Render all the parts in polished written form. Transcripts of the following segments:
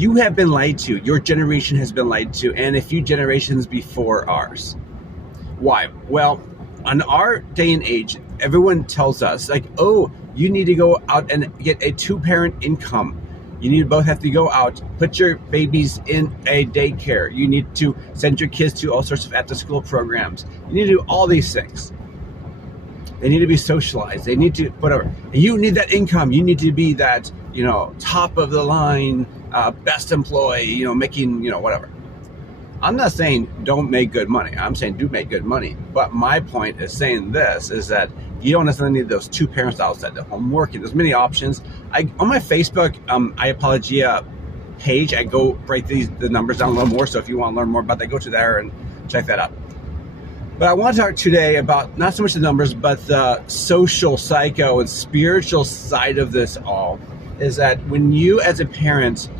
You have been lied to. Your generation has been lied to, and a few generations before ours. Why? Well, on our day and age, everyone tells us, like, oh, you need to go out and get a 2-parent income. You need to both have to go out, put your babies in a daycare. You need to send your kids to all sorts of after-school programs. You need to do all these things. They need to be socialized. They need to, whatever. You need that income. You need to be that, top of the line, best employee, making, whatever. I'm not saying don't make good money. I'm saying do make good money. But my point is saying this, is that you don't necessarily need those 2 parents outside the home working. There's many options. On my Facebook iApologia page, I go break the numbers down a little more. So if you want to learn more about that, go to there and check that out. But I want to talk today about not so much the numbers, but the social, psycho, and spiritual side of this all. Is that when you as a parent,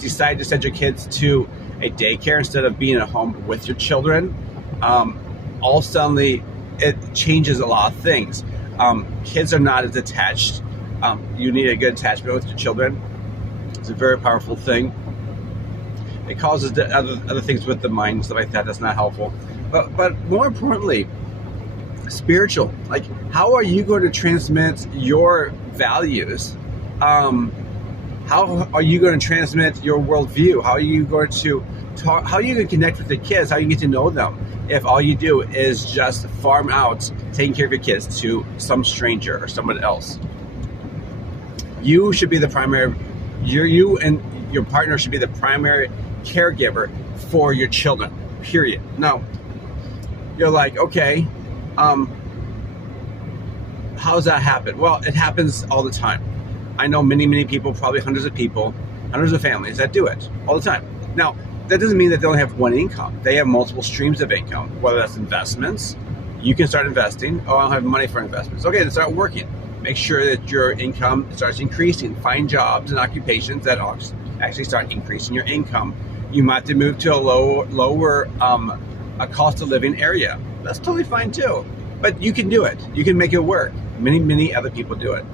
decide to send your kids to a daycare instead of being at home with your children, all suddenly it changes a lot of things. Kids are not as attached. You need a good attachment with your children. It's a very powerful thing. It causes other things with the mind and stuff like that. That's not helpful. But more importantly, spiritual. Like, how are you going to transmit your values? How are you going to transmit your worldview? How are you going to talk? How are you going to connect with the kids? How are you get to know them? If all you do is just farm out taking care of your kids to some stranger or someone else. You should be the primary. You and your partner should be the primary caregiver for your children, period. Now, you're like, okay, how does that happen? Well, it happens all the time. I know many people, probably hundreds of people, hundreds of families that do it all the time. Now, that doesn't mean that they only have one income. They have multiple streams of income, whether that's investments. You can start investing. Oh, I don't have money for investments. Okay, then start working. Make sure that your income starts increasing. Find jobs and occupations that actually start increasing your income. You might have to move to a lower a cost of living area. That's totally fine too. But you can do it. You can make it work. Many other people do it.